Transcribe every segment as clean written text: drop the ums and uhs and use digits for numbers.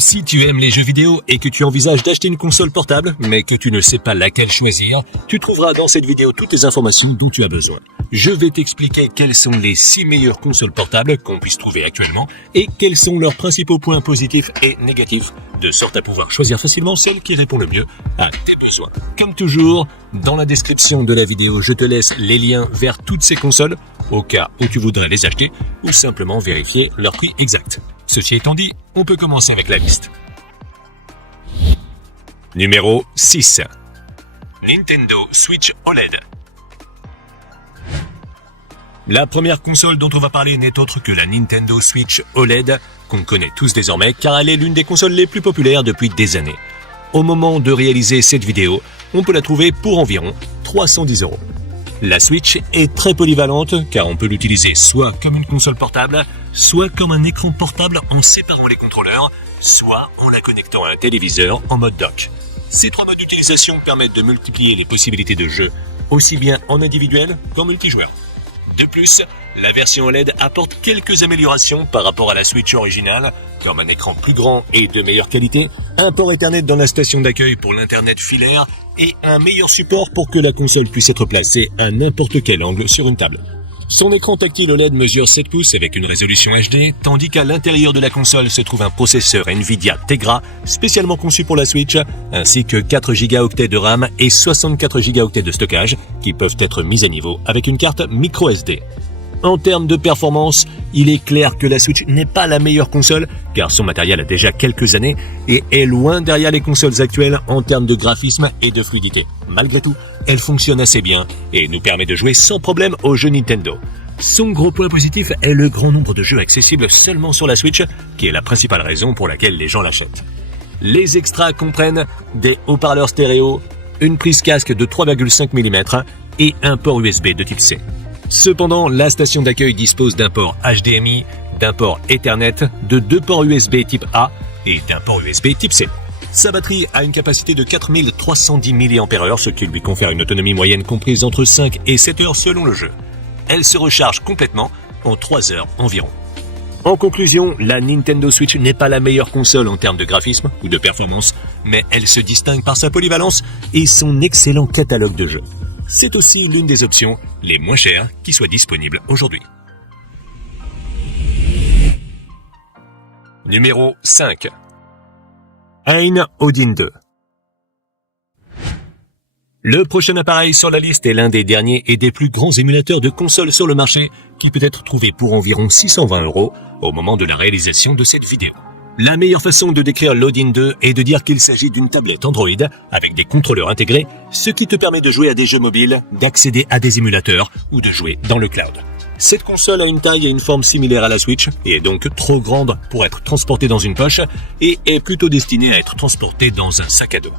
Si tu aimes les jeux vidéo et que tu envisages d'acheter une console portable, mais que tu ne sais pas laquelle choisir, tu trouveras dans cette vidéo toutes les informations dont tu as besoin. Je vais t'expliquer quelles sont les 6 meilleures consoles portables qu'on puisse trouver actuellement et quels sont leurs principaux points positifs et négatifs, de sorte à pouvoir choisir facilement celle qui répond le mieux à tes besoins. Comme toujours, dans la description de la vidéo, je te laisse les liens vers toutes ces consoles, au cas où tu voudrais les acheter, ou simplement vérifier leur prix exact. Ceci étant dit, on peut commencer avec la liste. Numéro 6. Nintendo Switch OLED. La première console dont on va parler n'est autre que la Nintendo Switch OLED, qu'on connaît tous désormais car elle est l'une des consoles les plus populaires depuis des années. Au moment de réaliser cette vidéo, on peut la trouver pour environ 310 €. La Switch est très polyvalente car on peut l'utiliser soit comme une console portable, soit comme un écran portable en séparant les contrôleurs, soit en la connectant à un téléviseur en mode dock. Ces trois modes d'utilisation permettent de multiplier les possibilités de jeu, aussi bien en individuel qu'en multijoueur. De plus, la version OLED apporte quelques améliorations par rapport à la Switch originale, comme un écran plus grand et de meilleure qualité, un port Ethernet dans la station d'accueil pour l'Internet filaire et un meilleur support pour que la console puisse être placée à n'importe quel angle sur une table. Son écran tactile OLED mesure 7 pouces avec une résolution HD, tandis qu'à l'intérieur de la console se trouve un processeur Nvidia Tegra spécialement conçu pour la Switch, ainsi que 4 Go de RAM et 64 Go de stockage qui peuvent être mis à niveau avec une carte microSD. En termes de performance, il est clair que la Switch n'est pas la meilleure console, car son matériel a déjà quelques années et est loin derrière les consoles actuelles en termes de graphisme et de fluidité. Malgré tout, elle fonctionne assez bien et nous permet de jouer sans problème aux jeux Nintendo. Son gros point positif est le grand nombre de jeux accessibles seulement sur la Switch, qui est la principale raison pour laquelle les gens l'achètent. Les extras comprennent des haut-parleurs stéréo, une prise casque de 3,5 mm et un port USB de type C. Cependant, la station d'accueil dispose d'un port HDMI, d'un port Ethernet, de 2 ports USB type A et d'un port USB type C. Sa batterie a une capacité de 4310 mAh, ce qui lui confère une autonomie moyenne comprise entre 5 et 7 heures selon le jeu. Elle se recharge complètement en 3 heures environ. En conclusion, la Nintendo Switch n'est pas la meilleure console en termes de graphisme ou de performance, mais elle se distingue par sa polyvalence et son excellent catalogue de jeux. C'est aussi l'une des options les moins chères qui soient disponibles aujourd'hui. Numéro 5. Ein Odin 2. Le prochain appareil sur la liste est l'un des derniers et des plus grands émulateurs de consoles sur le marché qui peut être trouvé pour environ 620 € au moment de la réalisation de cette vidéo. La meilleure façon de décrire l'Odin 2 est de dire qu'il s'agit d'une tablette Android avec des contrôleurs intégrés, ce qui te permet de jouer à des jeux mobiles, d'accéder à des émulateurs ou de jouer dans le cloud. Cette console a une taille et une forme similaires à la Switch et est donc trop grande pour être transportée dans une poche et est plutôt destinée à être transportée dans un sac à dos.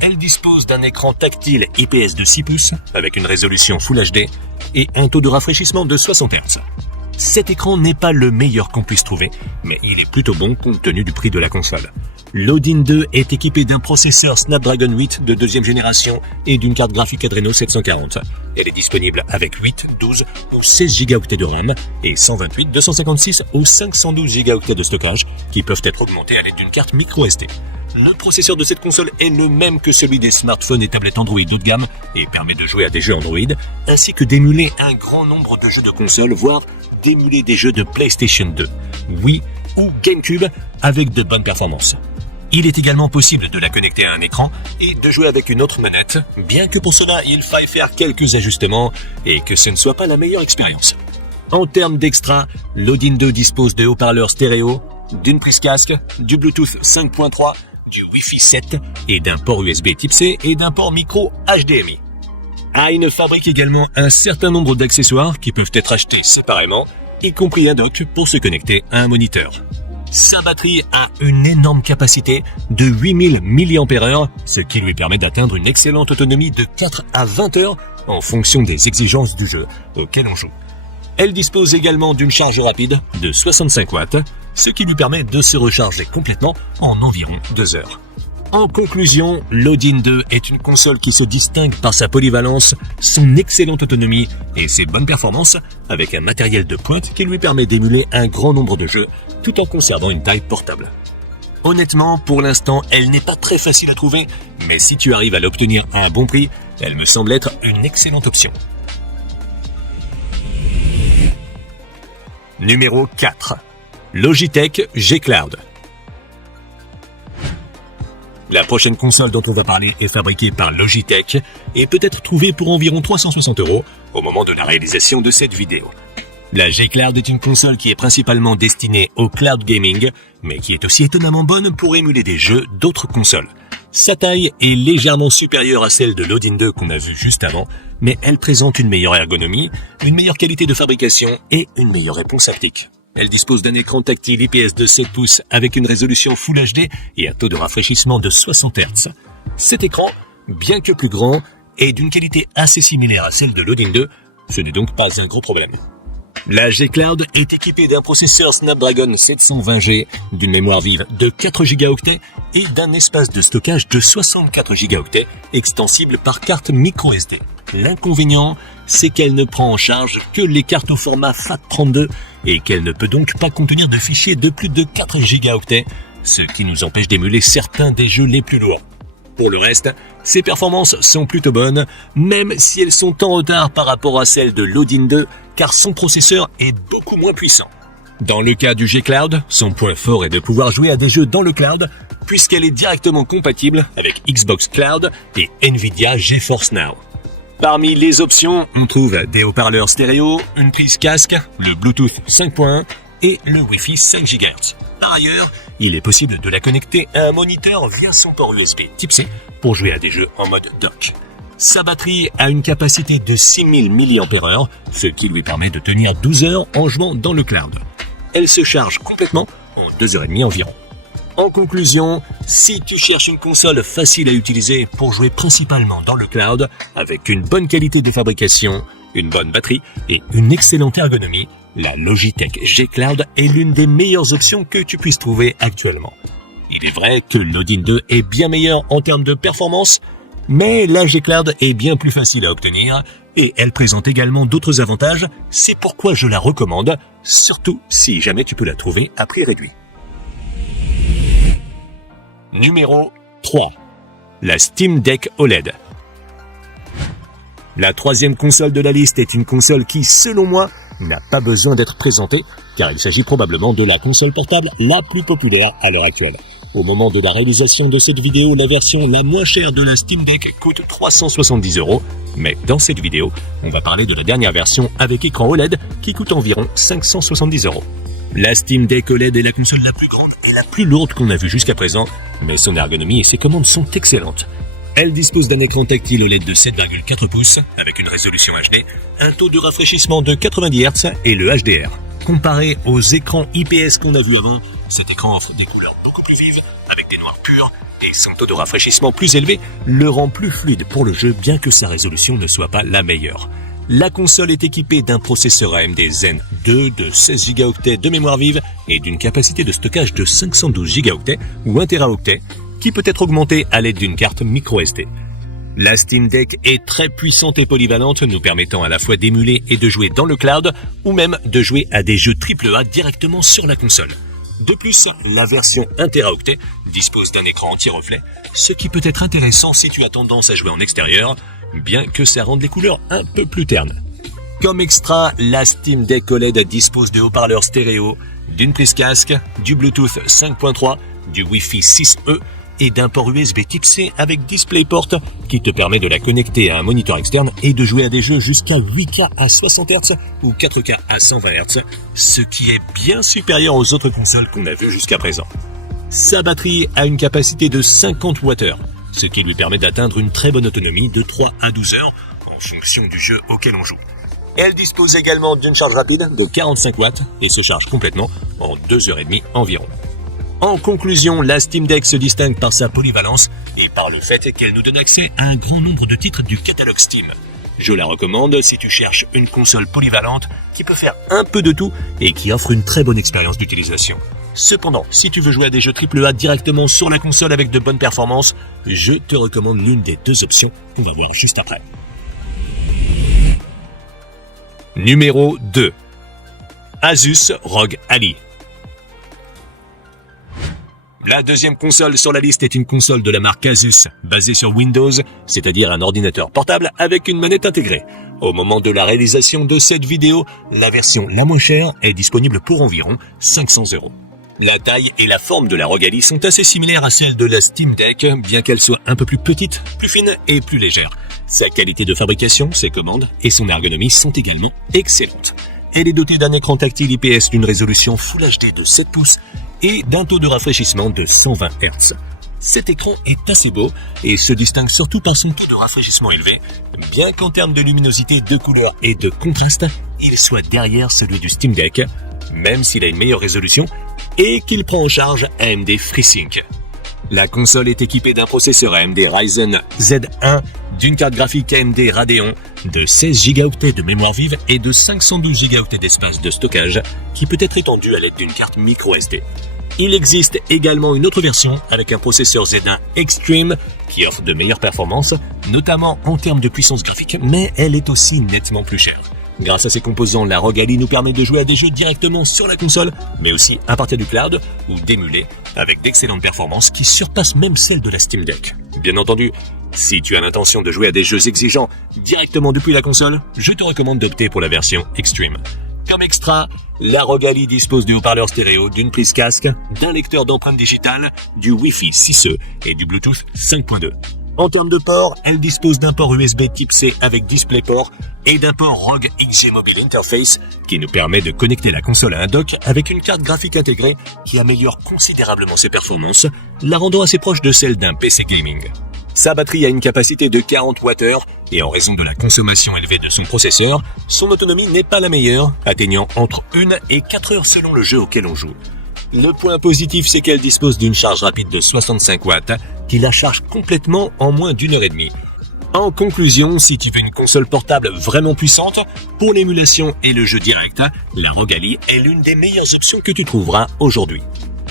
Elle dispose d'un écran tactile IPS de 6 pouces avec une résolution Full HD et un taux de rafraîchissement de 60 Hz. Cet écran n'est pas le meilleur qu'on puisse trouver, mais il est plutôt bon compte tenu du prix de la console. L'Odin 2 est équipé d'un processeur Snapdragon 8 de deuxième génération et d'une carte graphique Adreno 740. Elle est disponible avec 8, 12 ou 16 Go de RAM et 128, 256 ou 512 Go de stockage qui peuvent être augmentés à l'aide d'une carte microSD. Le processeur de cette console est le même que celui des smartphones et tablettes Android haut de gamme et permet de jouer à des jeux Android, ainsi que d'émuler un grand nombre de jeux de console, voire d'émuler des jeux de PlayStation 2, Wii ou GameCube avec de bonnes performances. Il est également possible de la connecter à un écran et de jouer avec une autre manette, bien que pour cela il faille faire quelques ajustements et que ce ne soit pas la meilleure expérience. En termes d'extra, l'Odin 2 dispose de haut-parleurs stéréo, d'une prise casque, du Bluetooth 5.3, du Wi-Fi 7 et d'un port USB type C et d'un port micro HDMI. Ein fabrique également un certain nombre d'accessoires qui peuvent être achetés séparément, y compris un dock pour se connecter à un moniteur. Sa batterie a une énorme capacité de 8000 mAh, ce qui lui permet d'atteindre une excellente autonomie de 4 à 20 heures en fonction des exigences du jeu auquel on joue. Elle dispose également d'une charge rapide de 65 watts, ce qui lui permet de se recharger complètement en environ 2 heures. En conclusion, l'Odin 2 est une console qui se distingue par sa polyvalence, son excellente autonomie et ses bonnes performances, avec un matériel de pointe qui lui permet d'émuler un grand nombre de jeux tout en conservant une taille portable. Honnêtement, pour l'instant, elle n'est pas très facile à trouver, mais si tu arrives à l'obtenir à un bon prix, elle me semble être une excellente option. Numéro 4. Logitech G Cloud. La prochaine console dont on va parler est fabriquée par Logitech et peut être trouvée pour environ 360 € au moment de la réalisation de cette vidéo. La G Cloud est une console qui est principalement destinée au cloud gaming, mais qui est aussi étonnamment bonne pour émuler des jeux d'autres consoles. Sa taille est légèrement supérieure à celle de l'Odin 2 qu'on a vu juste avant, mais elle présente une meilleure ergonomie, une meilleure qualité de fabrication et une meilleure réponse haptique. Elle dispose d'un écran tactile IPS de 7 pouces avec une résolution Full HD et un taux de rafraîchissement de 60 Hz. Cet écran, bien que plus grand, est d'une qualité assez similaire à celle de l'Odin 2, ce n'est donc pas un gros problème. La G Cloud est équipée d'un processeur Snapdragon 720G, d'une mémoire vive de 4 Go et d'un espace de stockage de 64 Go extensible par carte microSD. L'inconvénient, c'est qu'elle ne prend en charge que les cartes au format FAT32 et qu'elle ne peut donc pas contenir de fichiers de plus de 4 Go, ce qui nous empêche d'émuler certains des jeux les plus lourds. Pour le reste, ses performances sont plutôt bonnes, même si elles sont en retard par rapport à celles de l'Odin 2, car son processeur est beaucoup moins puissant. Dans le cas du G Cloud, son point fort est de pouvoir jouer à des jeux dans le cloud, puisqu'elle est directement compatible avec Xbox Cloud et Nvidia GeForce Now. Parmi les options, on trouve des haut-parleurs stéréo, une prise casque, le Bluetooth 5.1 et le Wi-Fi 5 GHz. Par ailleurs, il est possible de la connecter à un moniteur via son port USB Type C pour jouer à des jeux en mode dock. Sa batterie a une capacité de 6000 mAh, ce qui lui permet de tenir 12 heures en jouant dans le cloud. Elle se charge complètement en 2h30 environ. En conclusion, si tu cherches une console facile à utiliser pour jouer principalement dans le cloud, avec une bonne qualité de fabrication, une bonne batterie et une excellente ergonomie, la Logitech G Cloud est l'une des meilleures options que tu puisses trouver actuellement. Il est vrai que l'Odin 2 est bien meilleur en termes de performance, mais la G Cloud est bien plus facile à obtenir et elle présente également d'autres avantages, c'est pourquoi je la recommande, surtout si jamais tu peux la trouver à prix réduit. Numéro 3. La Steam Deck OLED. La troisième console de la liste est une console qui, selon moi, n'a pas besoin d'être présentée, car il s'agit probablement de la console portable la plus populaire à l'heure actuelle. Au moment de la réalisation de cette vidéo, la version la moins chère de la Steam Deck coûte 370 €, mais dans cette vidéo, on va parler de la dernière version avec écran OLED qui coûte environ 570 €. La Steam Deck OLED est la console la plus grande et la plus lourde qu'on a vue jusqu'à présent, mais son ergonomie et ses commandes sont excellentes. Elle dispose d'un écran tactile OLED de 7,4 pouces avec une résolution HD, un taux de rafraîchissement de 90 Hz et le HDR. Comparé aux écrans IPS qu'on a vus avant, cet écran offre des couleurs beaucoup plus vives avec des noirs purs et son taux de rafraîchissement plus élevé le rend plus fluide pour le jeu bien que sa résolution ne soit pas la meilleure. La console est équipée d'un processeur AMD Zen 2 de 16 Go de mémoire vive et d'une capacité de stockage de 512 Go ou 1 Teraoctet qui peut être augmenté à l'aide d'une carte microSD. La Steam Deck est très puissante et polyvalente, nous permettant à la fois d'émuler et de jouer dans le cloud, ou même de jouer à des jeux AAA directement sur la console. De plus, la version 1 Teraoctet dispose d'un écran anti-reflet, ce qui peut être intéressant si tu as tendance à jouer en extérieur, bien que ça rende les couleurs un peu plus ternes. Comme extra, la Steam Deck OLED dispose de haut-parleurs stéréo, d'une prise casque, du Bluetooth 5.3, du Wi-Fi 6E, et d'un port USB Type C avec DisplayPort qui te permet de la connecter à un moniteur externe et de jouer à des jeux jusqu'à 8K à 60 Hz ou 4K à 120 Hz, ce qui est bien supérieur aux autres consoles qu'on a vues jusqu'à présent. Sa batterie a une capacité de 50 Wh, ce qui lui permet d'atteindre une très bonne autonomie de 3 à 12 heures en fonction du jeu auquel on joue. Elle dispose également d'une charge rapide de 45 watts et se charge complètement en 2h30 environ. En conclusion, la Steam Deck se distingue par sa polyvalence et par le fait qu'elle nous donne accès à un grand nombre de titres du catalogue Steam. Je la recommande si tu cherches une console polyvalente qui peut faire un peu de tout et qui offre une très bonne expérience d'utilisation. Cependant, si tu veux jouer à des jeux AAA directement sur la console avec de bonnes performances, je te recommande l'une des deux options qu'on va voir juste après. Numéro 2. Asus ROG Ally. La deuxième console sur la liste est une console de la marque Asus, basée sur Windows, c'est-à-dire un ordinateur portable avec une manette intégrée. Au moment de la réalisation de cette vidéo, la version la moins chère est disponible pour environ 500 €. La taille et la forme de la Rogue Ally sont assez similaires à celle de la Steam Deck, bien qu'elle soit un peu plus petite, plus fine et plus légère. Sa qualité de fabrication, ses commandes et son ergonomie sont également excellentes. Elle est dotée d'un écran tactile IPS d'une résolution Full HD de 7 pouces et d'un taux de rafraîchissement de 120 Hz. Cet écran est assez beau et se distingue surtout par son taux de rafraîchissement élevé, bien qu'en termes de luminosité, de couleur et de contraste, il soit derrière celui du Steam Deck, même s'il a une meilleure résolution et qu'il prend en charge AMD FreeSync. La console est équipée d'un processeur AMD Ryzen Z1, d'une carte graphique AMD Radeon, de 16 Go de mémoire vive et de 512 Go d'espace de stockage qui peut être étendu à l'aide d'une carte micro SD. Il existe également une autre version avec un processeur Z1 Extreme qui offre de meilleures performances, notamment en termes de puissance graphique, mais elle est aussi nettement plus chère. Grâce à ces composants, la Rogue Ally nous permet de jouer à des jeux directement sur la console, mais aussi à partir du cloud ou d'émuler avec d'excellentes performances qui surpassent même celles de la Steam Deck. Bien entendu, si tu as l'intention de jouer à des jeux exigeants directement depuis la console, je te recommande d'opter pour la version Extreme. Comme extra, la Rogue Ally dispose de haut-parleurs stéréo, d'une prise casque, d'un lecteur d'empreintes digitales, du Wi-Fi 6E et du Bluetooth 5.2. En termes de port, elle dispose d'un port USB Type C avec DisplayPort et d'un port Rogue XG Mobile Interface qui nous permet de connecter la console à un dock avec une carte graphique intégrée qui améliore considérablement ses performances, la rendant assez proche de celle d'un PC gaming. Sa batterie a une capacité de 40 Wh et en raison de la consommation élevée de son processeur, son autonomie n'est pas la meilleure, atteignant entre 1 et 4 heures selon le jeu auquel on joue. Le point positif, c'est qu'elle dispose d'une charge rapide de 65 watts qui la charge complètement en moins d'1 heure et demie. En conclusion, si tu veux une console portable vraiment puissante, pour l'émulation et le jeu direct, la Rogue Ally est l'une des meilleures options que tu trouveras aujourd'hui.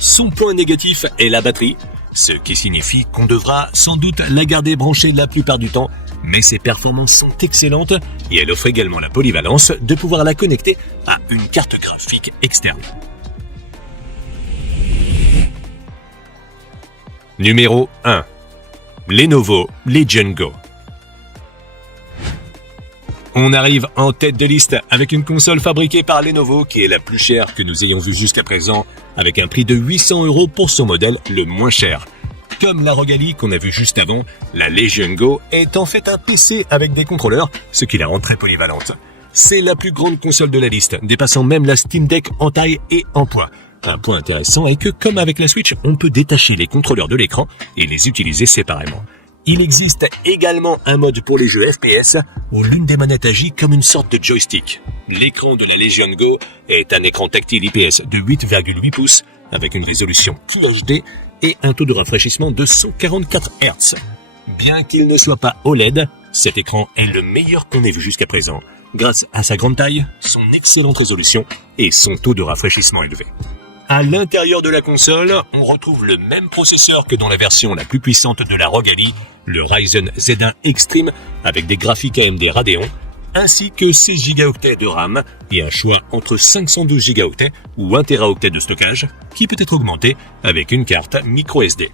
Son point négatif est la batterie, ce qui signifie qu'on devra sans doute la garder branchée la plupart du temps, mais ses performances sont excellentes et elle offre également la polyvalence de pouvoir la connecter à une carte graphique externe. Numéro 1. Lenovo Legion Go. On arrive en tête de liste avec une console fabriquée par Lenovo qui est la plus chère que nous ayons vue jusqu'à présent, avec un prix de 800 € pour son modèle le moins cher. Comme la Rogue Ally qu'on a vu juste avant, la Legion Go est en fait un PC avec des contrôleurs, ce qui la rend très polyvalente. C'est la plus grande console de la liste, dépassant même la Steam Deck en taille et en poids. Un point intéressant est que, comme avec la Switch, on peut détacher les contrôleurs de l'écran et les utiliser séparément. Il existe également un mode pour les jeux FPS où l'une des manettes agit comme une sorte de joystick. L'écran de la Legion Go est un écran tactile IPS de 8,8 pouces avec une résolution QHD et un taux de rafraîchissement de 144 Hz. Bien qu'il ne soit pas OLED, cet écran est le meilleur qu'on ait vu jusqu'à présent, grâce à sa grande taille, son excellente résolution et son taux de rafraîchissement élevé. À l'intérieur de la console, on retrouve le même processeur que dans la version la plus puissante de la Rogue Ally, le Ryzen Z1 Extreme avec des graphiques AMD Radeon, ainsi que 6 Go de RAM et un choix entre 512 Go ou 1 TB de stockage qui peut être augmenté avec une carte micro-SD.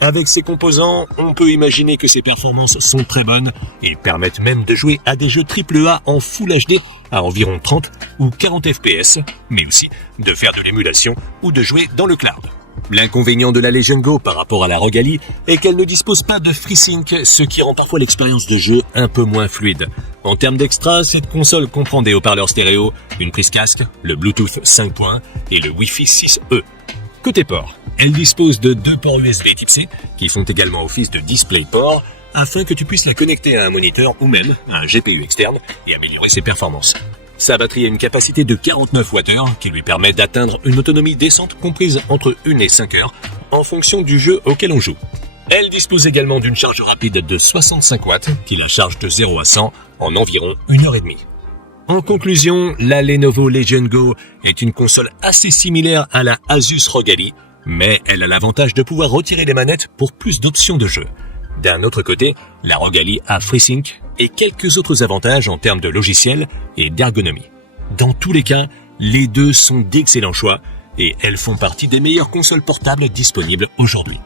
Avec ces composants, on peut imaginer que ces performances sont très bonnes et permettent même de jouer à des jeux AAA en Full HD à environ 30 ou 40 FPS, mais aussi de faire de l'émulation ou de jouer dans le cloud. L'inconvénient de la Legion Go par rapport à la Rogue Ally est qu'elle ne dispose pas de FreeSync, ce qui rend parfois l'expérience de jeu un peu moins fluide. En termes d'extra, cette console comprend des haut-parleurs stéréo, une prise casque, le Bluetooth 5.1 et le Wi-Fi 6E. Côté port, elle dispose de 2 ports USB Type C qui font également office de DisplayPort afin que tu puisses la connecter à un moniteur ou même à un GPU externe et améliorer ses performances. Sa batterie a une capacité de 49 Wh qui lui permet d'atteindre une autonomie décente comprise entre 1 et 5 heures en fonction du jeu auquel on joue. Elle dispose également d'une charge rapide de 65 watts qui la charge de 0 à 100 en environ 1 heure et demie. En conclusion, la Lenovo Legion Go est une console assez similaire à la Asus Rogue Ally, mais elle a l'avantage de pouvoir retirer les manettes pour plus d'options de jeu. D'un autre côté, la Rogue Ally a FreeSync et quelques autres avantages en termes de logiciel et d'ergonomie. Dans tous les cas, les deux sont d'excellents choix et elles font partie des meilleures consoles portables disponibles aujourd'hui.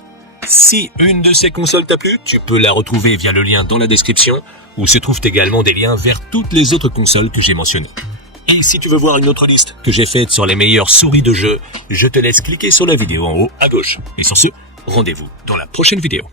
Si une de ces consoles t'a plu, tu peux la retrouver via le lien dans la description, où se trouvent également des liens vers toutes les autres consoles que j'ai mentionnées. Et si tu veux voir une autre liste que j'ai faite sur les meilleures souris de jeu, je te laisse cliquer sur la vidéo en haut à gauche. Et sur ce, rendez-vous dans la prochaine vidéo.